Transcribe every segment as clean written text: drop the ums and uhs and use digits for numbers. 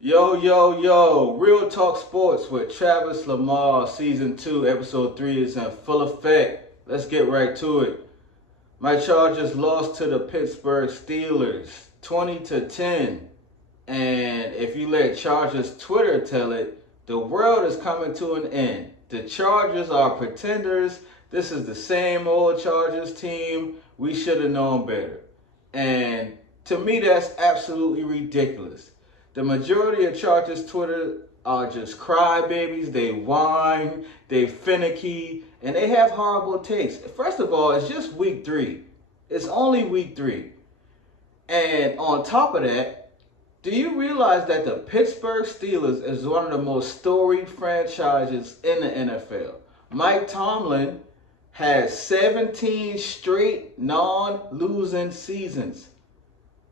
Yo, yo, yo, Real Talk Sports with Travis Lamar, Season 2, Episode 3 is in full effect. Let's get right to it. My Chargers lost to the Pittsburgh Steelers 20-10. And if you let Chargers Twitter tell it, the world is coming to an end. The Chargers are pretenders. This is the same old Chargers team. We should have known better. And to me, that's absolutely ridiculous. The majority of Chargers Twitter are just crybabies. They whine, they finicky, and they have horrible takes. First of all, it's just week 3. It's only week 3. And on top of that, do you realize that the Pittsburgh Steelers is one of the most storied franchises in the NFL? Mike Tomlin has 17 straight non-losing seasons.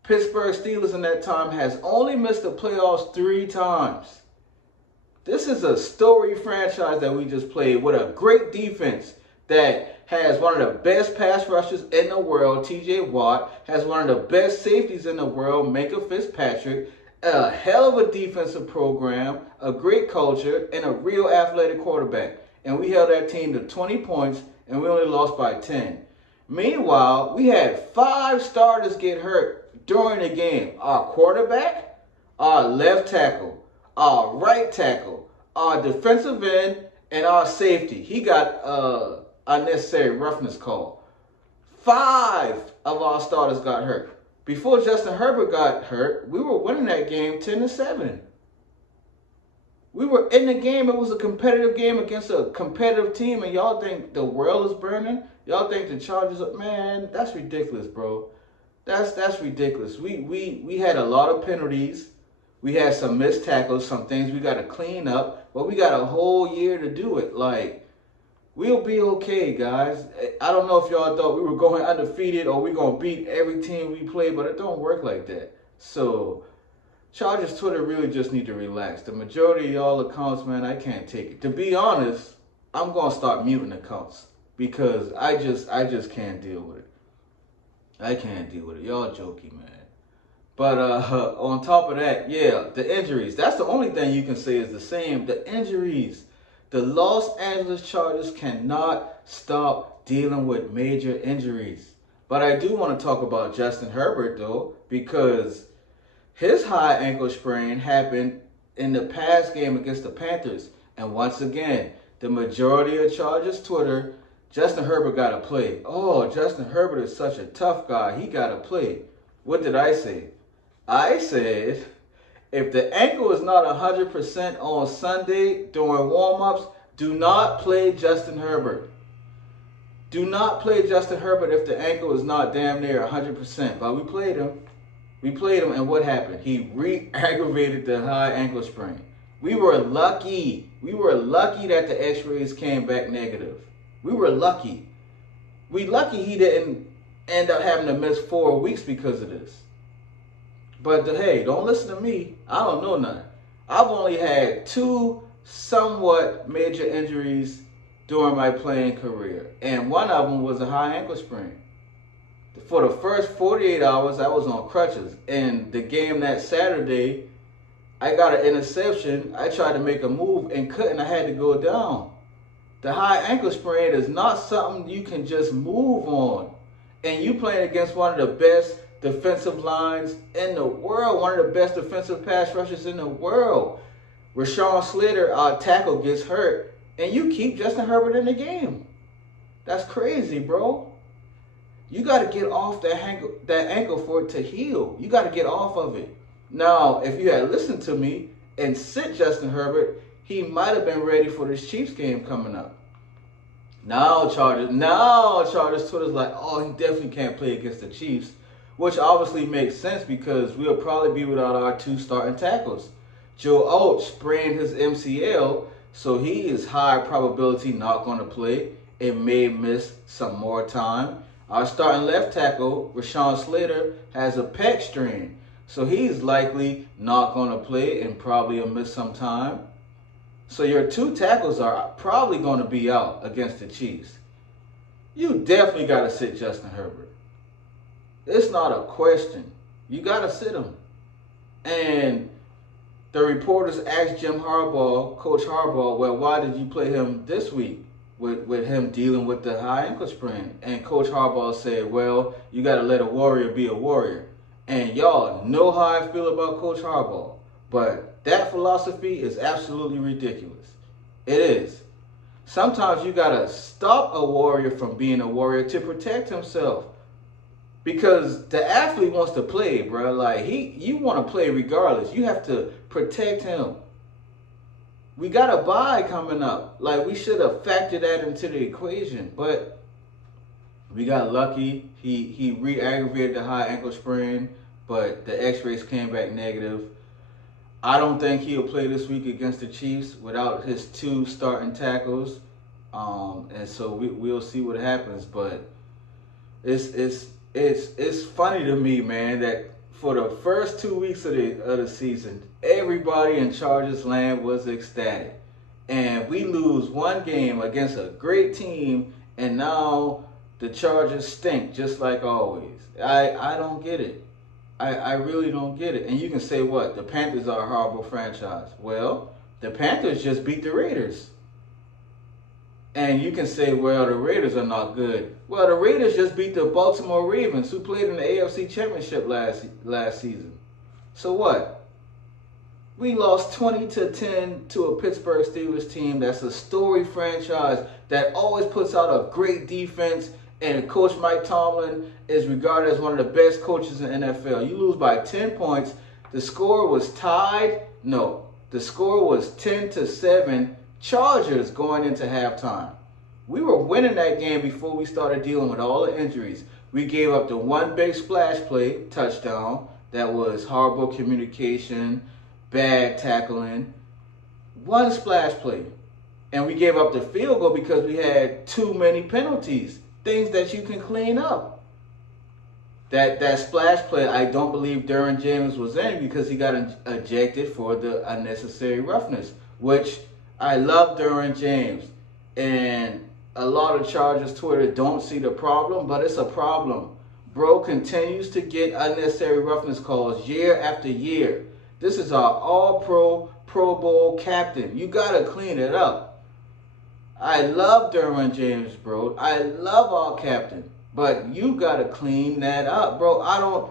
Pittsburgh Steelers in that time has only missed the playoffs 3 times. This is a storied franchise that we just played with a great defense that has one of the best pass rushers in the world, TJ Watt, has one of the best safeties in the world, Minkah Fitzpatrick, a hell of a defensive program, a great culture, and a real athletic quarterback. And we held that team to 20 points, and we only lost by 10. Meanwhile, we had 5 starters get hurt during the game. Our quarterback, our left tackle, our right tackle, our defensive end, and our safety. He got unnecessary roughness call. 5 of our starters got hurt. Before Justin Herbert got hurt, we were winning that game 10-7. We were in the game. It was a competitive game against a competitive team, and y'all think the world is burning? Y'all think the Chargers are, man, that's ridiculous, bro. That's ridiculous. We had a lot of penalties. We had some missed tackles, some things we got to clean up, but we got a whole year to do it. Like, we'll be okay, guys. I don't know if y'all thought we were going undefeated or we going to beat every team we play, but it don't work like that. So, Chargers Twitter really just need to relax. The majority of y'all accounts, man, I can't take it. To be honest, I'm going to start muting accounts because I just can't deal with it. I can't deal with it. Y'all jokey, man. But on top of that, yeah, the injuries. That's the only thing you can say is the same. The injuries. The Los Angeles Chargers cannot stop dealing with major injuries. But I do want to talk about Justin Herbert, though, because his high ankle sprain happened in the past game against the Panthers. And once again, the majority of Chargers Twitter, Justin Herbert got to play. Oh, Justin Herbert is such a tough guy. He got to play. What did I say? I said, if the ankle is not 100% on Sunday during warm-ups, do not play Justin Herbert. Do not play Justin Herbert if the ankle is not damn near 100%. But we played him. We played him, and what happened? He re-aggravated the high ankle sprain. We were lucky. We were lucky that the x-rays came back negative. We were lucky. We lucky he didn't end up having to miss 4 weeks because of this. But hey, don't listen to me. I don't know nothing. I've only had 2 somewhat major injuries during my playing career. And one of them was a high ankle sprain. For the first 48 hours, I was on crutches. And the game that Saturday, I got an interception. I tried to make a move and couldn't. I had to go down. The high ankle sprain is not something you can just move on. And you playing against one of the best defensive lines in the world, one of the best defensive pass rushers in the world. Rashawn Slater, our tackle, gets hurt, and you keep Justin Herbert in the game. That's crazy, bro. You got to get off that ankle for it to heal. You got to get off of it. Now, if you had listened to me and sit Justin Herbert, he might have been ready for this Chiefs game coming up. Now Chargers Twitter's like, oh, he definitely can't play against the Chiefs, which obviously makes sense because we'll probably be without our 2 starting tackles. Joe Alt sprained his MCL, so he is high probability not going to play and may miss some more time. Our starting left tackle, Rashawn Slater, has a pec strain, so he's likely not going to play and probably will miss some time. So your 2 tackles are probably going to be out against the Chiefs. You definitely got to sit Justin Herbert. It's not a question. You got to sit him. And the reporters asked Coach Harbaugh, well, why did you play him this week with him dealing with the high ankle sprain? And Coach Harbaugh said, well, you got to let a warrior be a warrior. And y'all know how I feel about Coach Harbaugh. But that philosophy is absolutely ridiculous. It is. Sometimes you got to stop a warrior from being a warrior to protect himself. Because the athlete wants to play, bro. Like, you want to play regardless. You have to protect him. We got a bye coming up. Like, we should have factored that into the equation. But we got lucky. He re-aggravated the high ankle sprain, but the x-rays came back negative. I don't think he'll play this week against the Chiefs without his 2 starting tackles. And so we'll see what happens. But it's funny to me, man, that for the first 2 weeks of the season, everybody in Chargers land was ecstatic. And we lose one game against a great team, and now the Chargers stink just like always. I don't get it. I really don't get it. And you can say, what? The Panthers are a horrible franchise. Well, the Panthers just beat the Raiders. And you can say, well, the Raiders are not good. Well, the Raiders just beat the Baltimore Ravens, who played in the AFC Championship last season. So what? We lost 20-10 to a Pittsburgh Steelers team that's a storied franchise that always puts out a great defense, and Coach Mike Tomlin is regarded as one of the best coaches in the NFL. You lose by 10 points. The score was tied. No, the score was 10-7. Chargers going into halftime. We were winning that game before we started dealing with all the injuries. We gave up the one big splash play, touchdown. That was horrible communication, bad tackling. One splash play. And we gave up the field goal because we had too many penalties. Things that you can clean up. That splash play, I don't believe Derwin James was in because he got ejected for the unnecessary roughness, which I love Derwin James. And a lot of Chargers Twitter don't see the problem, but it's a problem. Bro continues to get unnecessary roughness calls year after year. This is our all-pro, Pro Bowl captain. You got to clean it up. I love Derwin James, bro. I love our captain. But you got to clean that up, bro.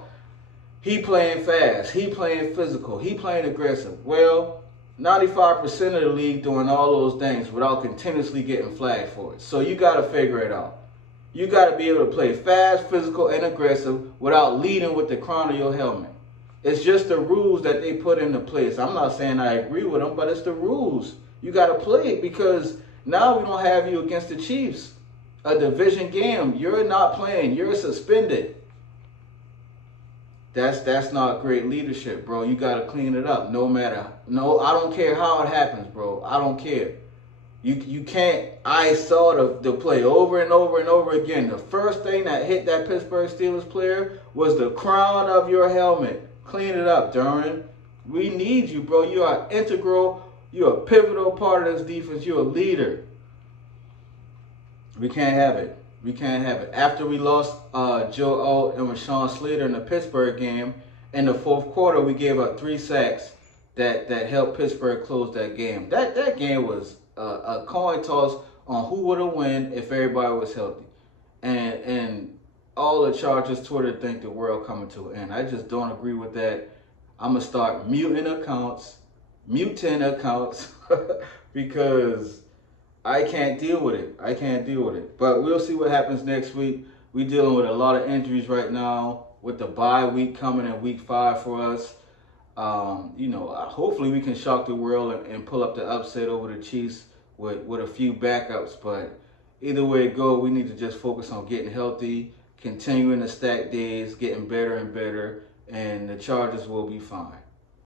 He playing fast. He playing physical. He playing aggressive. Well, 95% of the league doing all those things without continuously getting flagged for it. So you got to figure it out. You got to be able to play fast, physical, and aggressive without leading with the crown of your helmet. It's just the rules that they put into place. I'm not saying I agree with them, but it's the rules. You got to play it because now we don't have you against the Chiefs. A division game. You're not playing. You're suspended. That's not great leadership, bro. You got to clean it up. I don't care how it happens, bro. I don't care. You can't. I saw the play over and over and over again. The first thing that hit that Pittsburgh Steelers player was the crown of your helmet. Clean it up, Derwin. We need you, bro. You are integral. You're a pivotal part of this defense. You're a leader. We can't have it. We can't have it. After we lost Joe Alt and Rashawn Slater in the Pittsburgh game, in the fourth quarter, we gave up 3 sacks that helped Pittsburgh close that game. That game was a coin toss on who would have won if everybody was healthy. And all the Chargers Twitter think the world coming to an end. I just don't agree with that. I'm going to start muting accounts, because I can't deal with it. But we'll see what happens next week. We're dealing with a lot of injuries right now with the bye week coming in week 5 for us. Hopefully we can shock the world and pull up the upset over the Chiefs with a few backups. But either way it goes, we need to just focus on getting healthy, continuing to stack days, getting better and better, and the Chargers will be fine.